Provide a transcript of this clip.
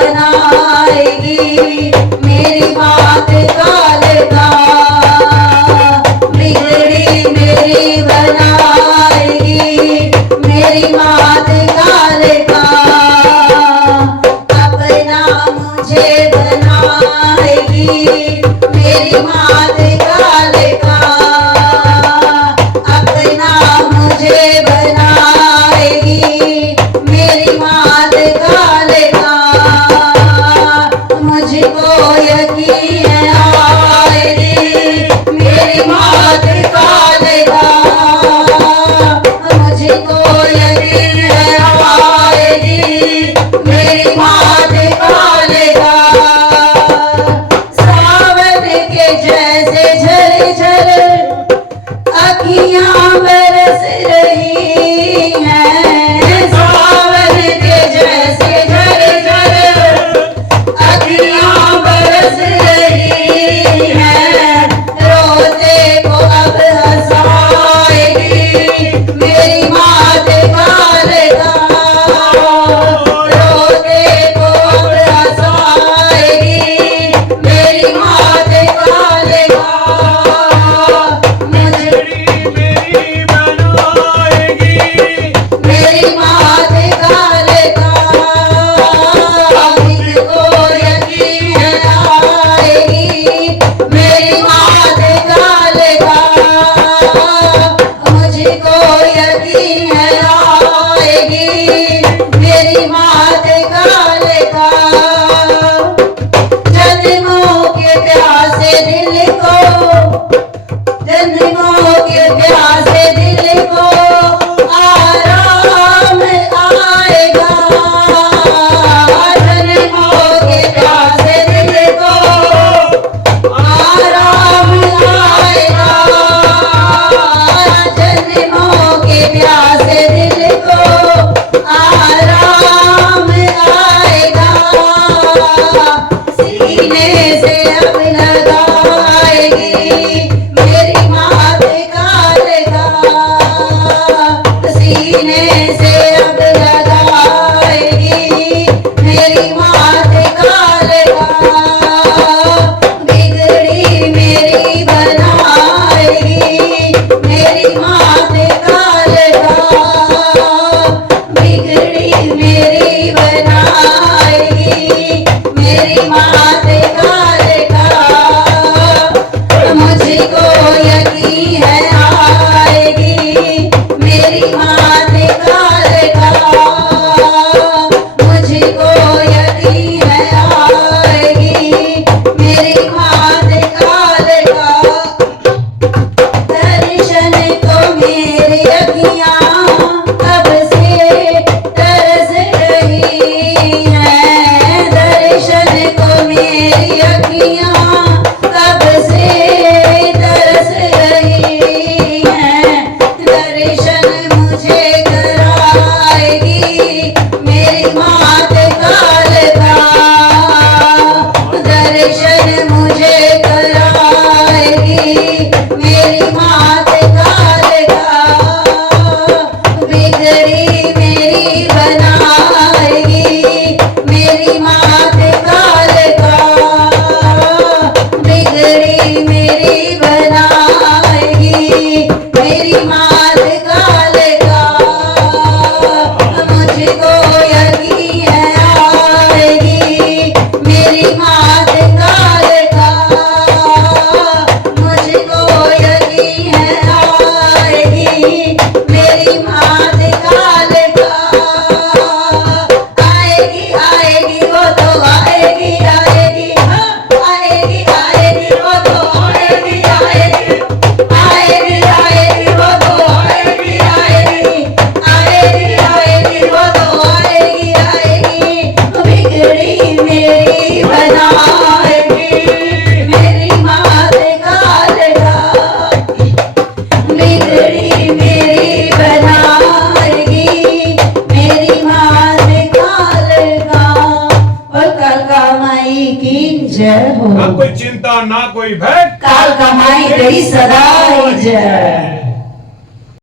बनाएगी मेरी बात कालका, बिगड़ी मेरी बनाएगी मेरी बात कालका, अपना मुझे बनाएगी मेरी बात कालका, अपना मुझे बनाएगी मेरी बात कालका, मुझको यकीन आएगी मेरी बात कालका, मुझको यकीन आएगी मेरी बात कालका, सावन के जैसे झरझर अखियां बरस रही हैं, सावन के जैसे झरझर अखियां बरस रही हैं, रोते को अब हंसाएगी मेरी बात कालका, रोते को अब हंसाएगी मेरी बात कालका, मुझे मेरी बनाएगी मेरी बात कालका, मुझको यकीन आएगी मेरी बात कालका, मुझको यकीन आएगी मेरी बात कालका, जन्मों के प्यासे दिल को, जन्मों के प्यासे दिल को आराम आएगा, जन्मों के प्यासे दिल को आराम आएगा, जन्मों के प्यासे दिल को आराम आएगा, सीने से अब लगाएगी मेरी बात कालका, सीने से अब लगाएगी मेरी बात कालका, बिगड़ी मेरी बनाएगी मेरी बात कालका, बिगड़ी मेरी बनाएगी मेरी बात कालका, मुझको यकीन आएगी मेरी बात कालका, मुझको यकीन आएगी मेरी बात कालका, दर्शन को मेरी अखियां कब से तरस रही हैं, दर्शन को मेरी अखियां कब से तरस रही हैं, दर्शन मुझे कराएगी मेरी बात कालका, दर्शन मुझे कराएगी मेरी बात कालका, बिगड़ी मेरी बनाएगी मेरी बात कालका, बिगड़ी मेरी बनाएगी मेरी बात कालका, मुझको यकीन आएगी मेरी बात कालका, मुझको यकीन आएगी मेरी बात कालका, आएगी आएगी वो तो आएगी आएगी, हाँ आएगी आएगी वो तो आएगी आएगी, आएगी आएगी वो तो आएगी आएगी, आएगी आएगी वो तो आएगी आएगी, बिगड़ी मेरी बनाएगी मेरी बात कालका, बिगड़ी मेरी बनाएगी मेरी बात कालका, और कालका माई की जय हो, ना कोई चिंता ना कोई भय, कालका माई तेरी सदा ही जय।